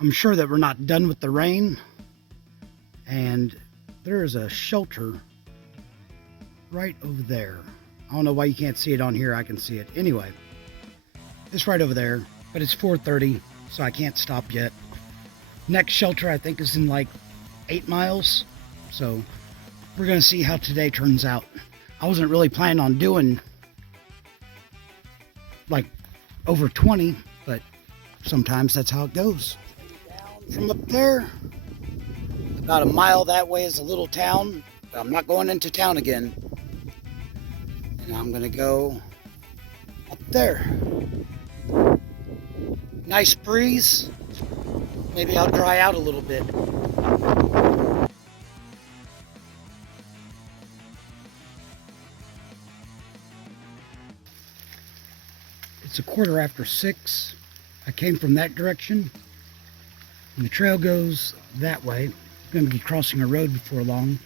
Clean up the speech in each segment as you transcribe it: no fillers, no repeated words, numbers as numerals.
I'm sure that we're not done with the rain, and there is a shelter right over there. I don't know why you can't see it on here. I can see it. Anyway, it's right over there, but it's 4:30, so I can't stop yet. Next shelter, I think, is in like 8 miles, so we're gonna see how today turns out. I wasn't really planning on doing like over 20, but sometimes that's how it goes. From up there, about a mile that way is a little town, but I'm not going into town again. And I'm gonna go up there. Nice breeze. Maybe I'll dry out a little bit. It's 6:15. I came from that direction, and the trail goes that way. I'm going to be crossing a road before long.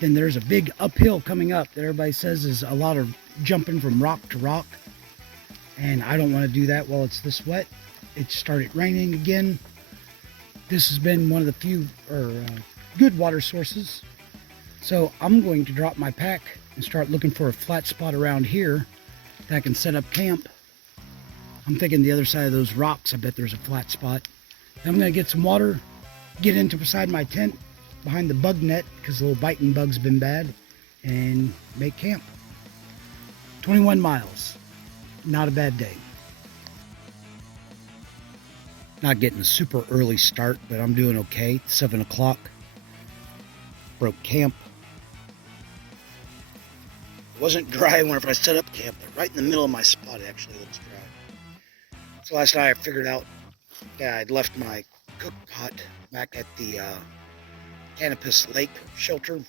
Then there's a big uphill coming up that everybody says is a lot of jumping from rock to rock, and I don't want to do that while it's this wet. It started raining again. This has been one of the few good water sources, so I'm going to drop my pack and start looking for a flat spot around here that I can set up camp. I'm thinking the other side of those rocks, I bet there's a flat spot. Then I'm gonna get some water, get into beside my tent, behind the bug net, because the little biting bugs have been bad, and make camp. 21 miles, not a bad day. Not getting a super early start, but I'm doing okay. 7 o'clock, broke camp. It wasn't dry whenever I set up camp, but right in the middle of my spot, it actually looks dry. So last night I figured out that I'd left my cook pot back at the Canopus Lake shelter.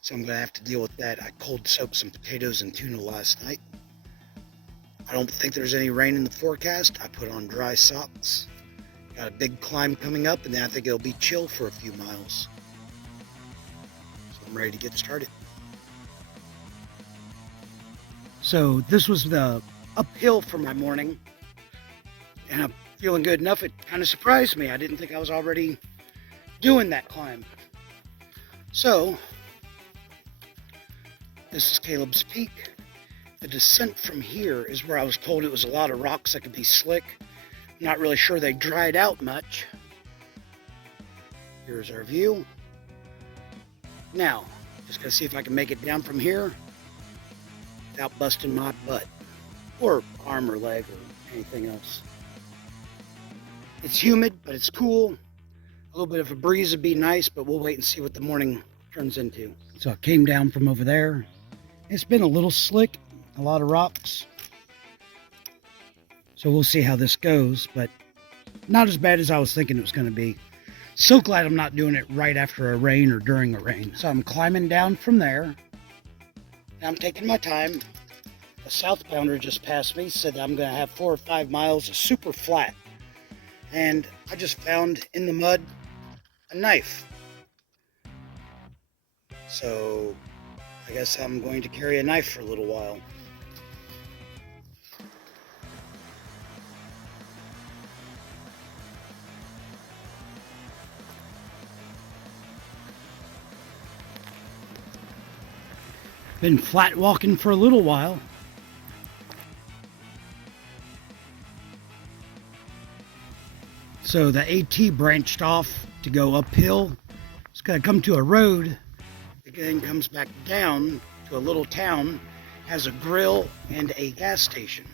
So I'm gonna have to deal with that. I cold soaked some potatoes and tuna last night. I don't think there's any rain in the forecast. I put on dry socks. Got a big climb coming up, and then I think it'll be chill for a few miles. So I'm ready to get started. So this was the uphill for my morning. And I'm feeling good enough, it kind of surprised me. I didn't think I was already doing that climb. So, this is Caleb's Peak. The descent from here is where I was told it was a lot of rocks that could be slick. I'm not really sure they dried out much. Here's our view. Now, just gonna see if I can make it down from here without busting my butt, or arm or leg or anything else. It's humid, but it's cool. A little bit of a breeze would be nice, but we'll wait and see what the morning turns into. So I came down from over there. It's been a little slick, a lot of rocks. So we'll see how this goes, but not as bad as I was thinking it was going to be. So glad I'm not doing it right after a rain or during a rain. So I'm climbing down from there. Now I'm taking my time. A southbounder just passed me, said I'm going to have 4 or 5 miles of super flat. And I just found in the mud a knife. So I guess I'm going to carry a knife for a little while. Been flat walking for a little while. So the AT branched off to go uphill. It's gonna come to a road that then comes back down to a little town, has a grill and a gas station.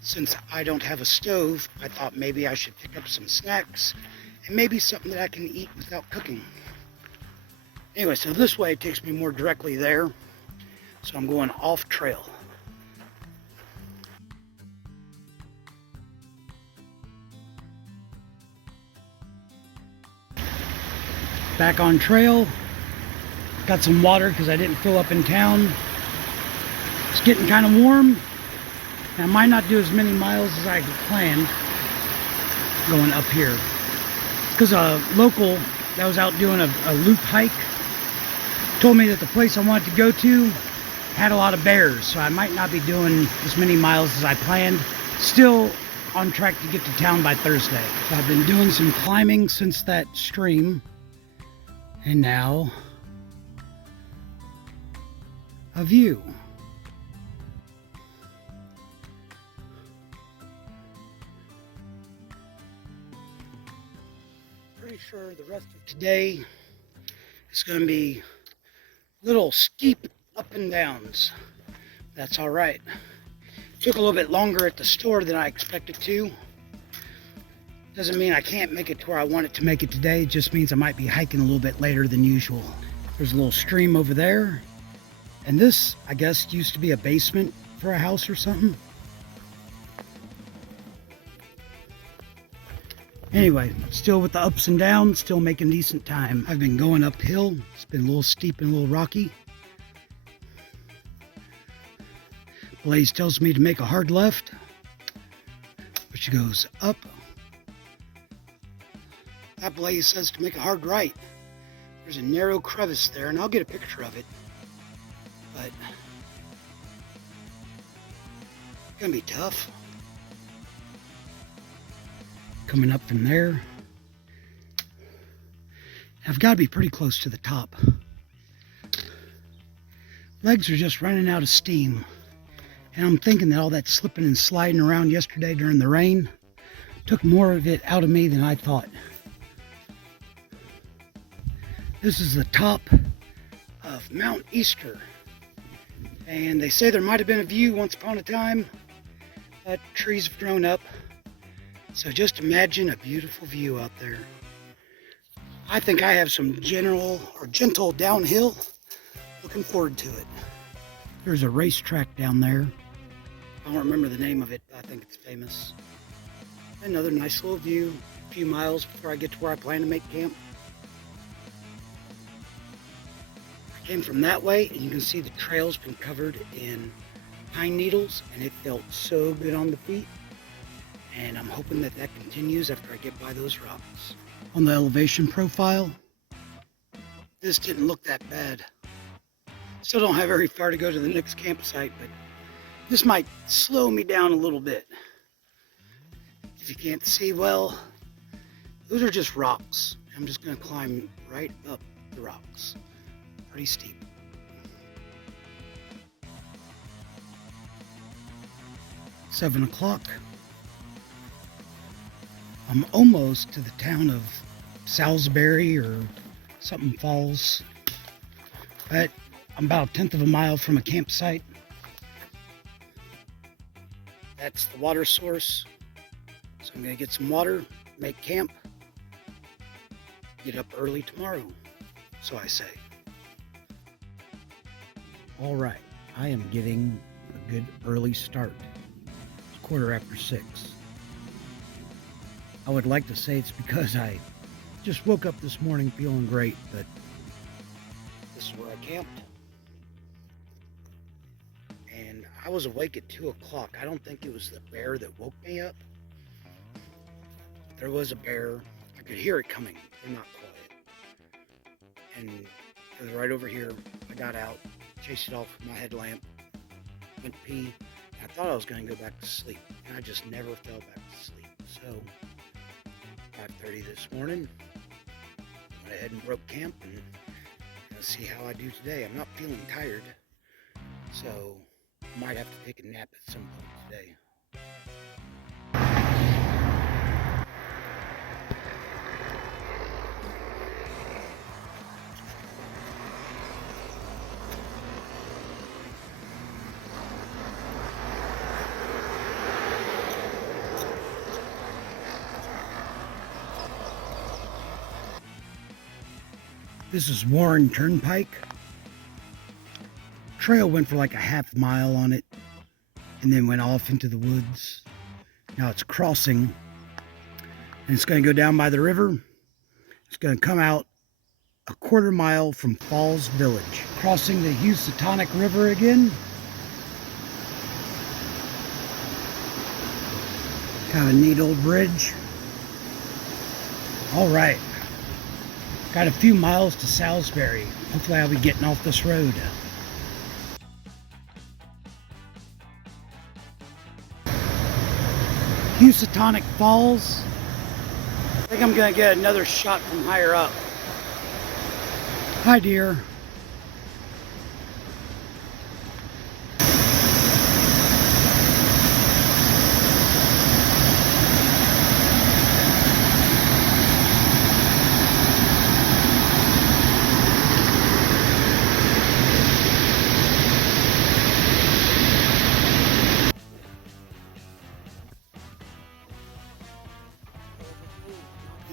Since I don't have a stove, I thought maybe I should pick up some snacks and maybe something that I can eat without cooking. Anyway, so this way it takes me more directly there. So I'm going off trail. Back on trail. Got some water because I didn't fill up in town. It's getting kind of warm. I might not do as many miles as I planned going up here. Because a local that was out doing a loop hike told me that the place I wanted to go to had a lot of bears, so I might not be doing as many miles as I planned. Still on track to get to town by Thursday. So I've been doing some climbing since that stream, and now a view. Pretty sure the rest of today is going to be little steep up and downs. That's all right. Took a little bit longer at the store than I expected to. Doesn't mean I can't make it to where I want it to make it today. It just means I might be hiking a little bit later than usual. There's a little stream over there. And this, I guess, used to be a basement for a house or something. Anyway, still with the ups and downs, still making decent time. I've been going uphill. It's been a little steep and a little rocky. Blaze tells me to make a hard left, which goes up. That Blaze says to make a hard right. There's a narrow crevice there, and I'll get a picture of it. But it's gonna be tough. Coming up from there. I've got to be pretty close to the top. Legs are just running out of steam. And I'm thinking that all that slipping and sliding around yesterday during the rain took more of it out of me than I thought. This is the top of Mount Easter. And they say there might have been a view once upon a time, but trees have grown up. So just imagine a beautiful view out there. I think I have some gentle downhill. Looking forward to it. There's a racetrack down there. I don't remember the name of it, but I think it's famous. Another nice little view, a few miles before I get to where I plan to make camp. I came from that way, and you can see the trail's been covered in pine needles, and it felt so good on the feet. And I'm hoping that that continues after I get by those rocks. On the elevation profile, this didn't look that bad. Still don't have very far to go to the next campsite, but this might slow me down a little bit. If you can't see well, those are just rocks. I'm just gonna climb right up the rocks. Pretty steep. Seven o'clock. I'm almost to the town of Salisbury or something Falls, but I'm about 1/10 of a mile from a campsite. That's the water source. So I'm gonna get some water, make camp, get up early tomorrow, so I say. All right, I am getting a good early start. It's 6:15. I would like to say it's because I just woke up this morning feeling great, but this is where I camped. And I was awake at 2 o'clock. I don't think it was the bear that woke me up. There was a bear. I could hear it coming. They're not quiet. And it was right over here. I got out, chased it off with my headlamp, went to pee. I thought I was going to go back to sleep, and I just never fell back to sleep. So 5:30 this morning, went ahead and broke camp, and let's see how I do today. I'm not feeling tired, so I might have to take a nap at some point today. This is Warren Turnpike. Trail went for like a half mile on it and then went off into the woods. Now it's crossing and it's going to go down by the river. It's going to come out a 1/4 mile from Falls Village. Crossing the Housatonic River again. Kind of a neat old bridge. All right. Got a few miles to Salisbury. Hopefully I'll be getting off this road. Housatonic Falls. I think I'm gonna get another shot from higher up. Hi, dear.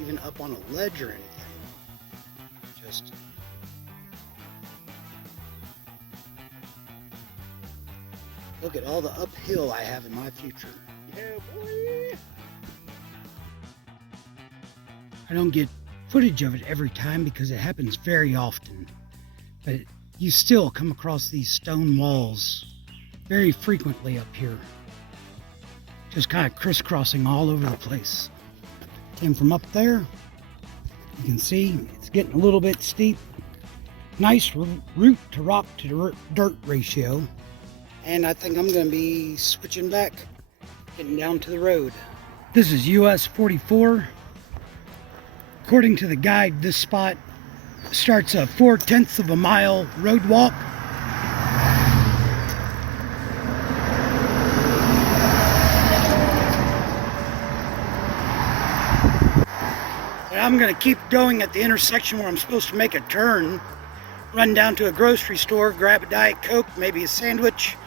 Even up on a ledge or anything. Just look at all the uphill I have in my future. Yeah, boy. I don't get footage of it every time because it happens very often. But you still come across these stone walls very frequently up here. Just kind of crisscrossing all over the place. Came from up there. You can see it's getting a little bit steep. Nice root to rock to dirt ratio. And I think I'm going to be switching back, getting down to the road. This is US 44. According to the guide, this spot starts a 4/10 of a mile road walk. And I'm going to keep going at the intersection where I'm supposed to make a turn, run down to a grocery store, grab a Diet Coke, maybe a sandwich,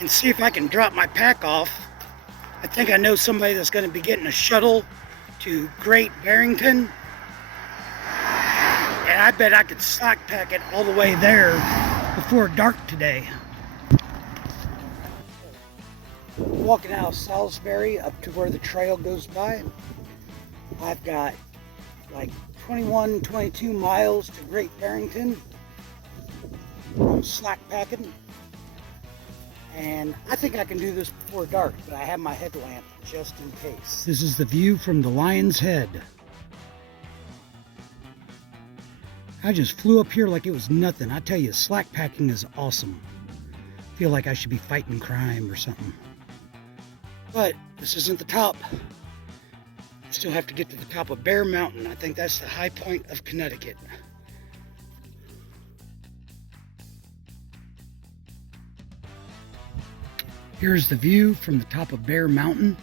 and see if I can drop my pack off. I think I know somebody that's going to be getting a shuttle to Great Barrington. And I bet I could slack pack it all the way there before dark today. Walking out of Salisbury up to where the trail goes by. I've got like 21, 22 miles to Great Barrington. I'm slack packing. And I think I can do this before dark, but I have my headlamp just in case. This is the view from the Lion's Head. I just flew up here like it was nothing. I tell you, slack packing is awesome. I feel like I should be fighting crime or something. But this isn't the top. I still have to get to the top of Bear Mountain. I think that's the high point of Connecticut. Here's the view from the top of Bear Mountain,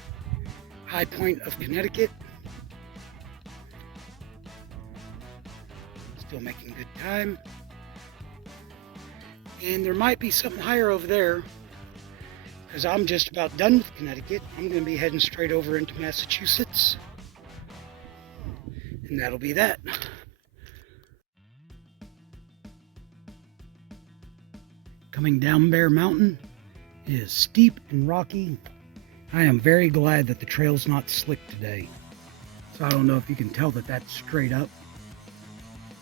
high point of Connecticut. Still making good time. And there might be something higher over there, because I'm just about done with Connecticut. I'm going to be heading straight over into Massachusetts. And that'll be that. Coming down Bear Mountain is steep and rocky. I am very glad that the trail's not slick today. So I don't know if you can tell that that's straight up.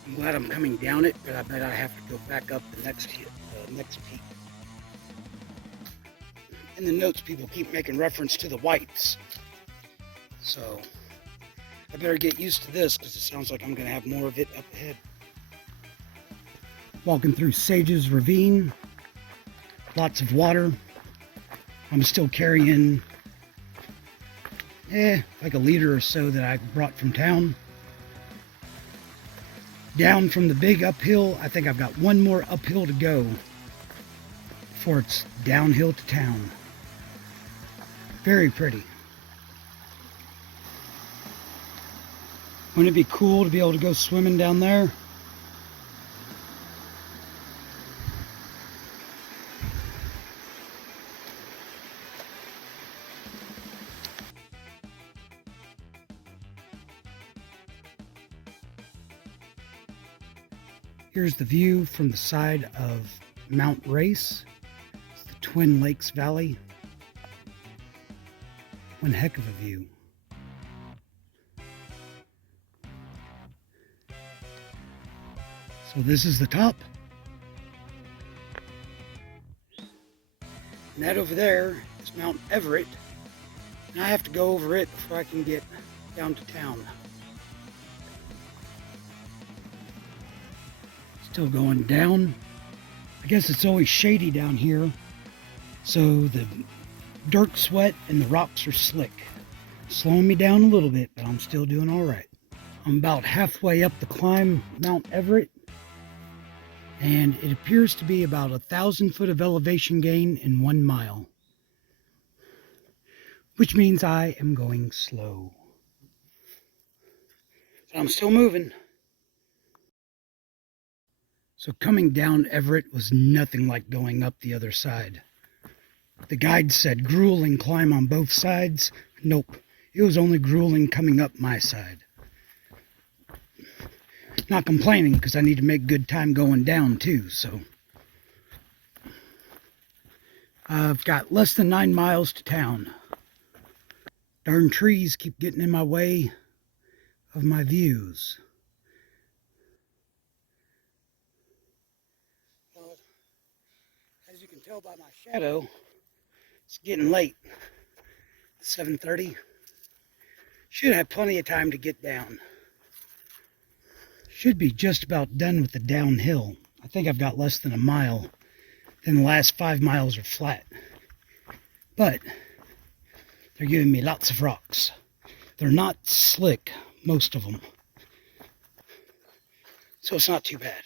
I'm glad I'm coming down it, but I bet I have to go back up the next peak. In the notes, people keep making reference to the whites. So I better get used to this because it sounds like I'm going to have more of it up ahead. Walking through Sages Ravine. Lots of water. I'm still carrying like a liter or so that I brought from town. Down from the big uphill, I think I've got one more uphill to go before it's downhill to town. Very pretty. Wouldn't it be cool to be able to go swimming down there? Here's the view from the side of Mount Race. It's the Twin Lakes Valley. One heck of a view. So this is the top. And that over there is Mount Everett. And I have to go over it before I can get down to town. Still going down. I guess it's always shady down here, so the dirt's wet and the rocks are slick. Slowing me down a little bit, but I'm still doing all right. I'm about halfway up the climb Mount Everett, and it appears to be about 1,000 foot of elevation gain in 1 mile, which means I am going slow. But I'm still moving. So coming down Everett was nothing like going up the other side. The guide said grueling climb on both sides. Nope, it was only grueling coming up my side. Not complaining, because I need to make good time going down too, so. I've got less than 9 miles to town. Darn trees keep getting in my way of my views. Well, as you can tell by my shadow, it's getting late. 7:30. Should have plenty of time to get down. Should be just about done with the downhill. I think I've got less than a mile. Then the last 5 miles are flat. But they're giving me lots of rocks. They're not slick, most of them. So it's not too bad.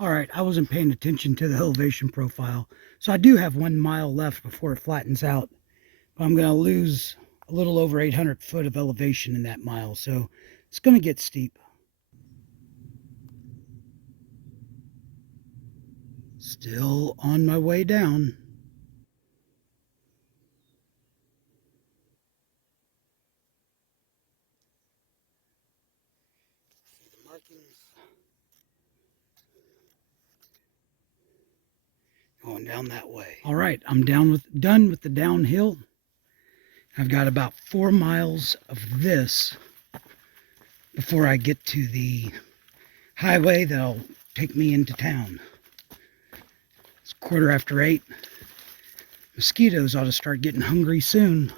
All right, I wasn't paying attention to the elevation profile. So I do have 1 mile left before it flattens out. But I'm going to lose a little over 800 foot of elevation in that mile. So it's going to get steep. Still on my way down. See the markings. Going down that way. All right, I'm done with the downhill. I've got about 4 miles of this before I get to the highway that'll take me into town. It's 8:15. Mosquitoes ought to start getting hungry soon.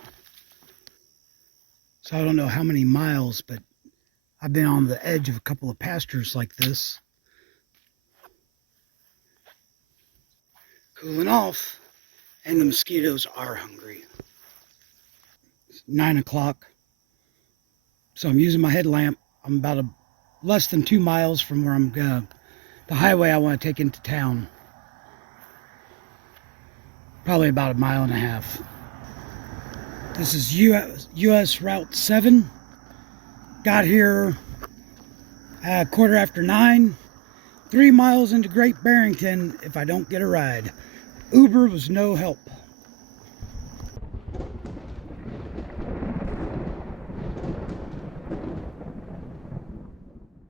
So I don't know how many miles, but I've been on the edge of a couple of pastures like this. Cooling off, and the mosquitoes are hungry. It's 9 o'clock, so I'm using my headlamp. I'm about less than 2 miles from where I'm going. The highway I want to take into town. Probably about 1.5 miles. This is US Route 7. Got here at 9:15. 3 miles into Great Barrington if I don't get a ride. Uber was no help.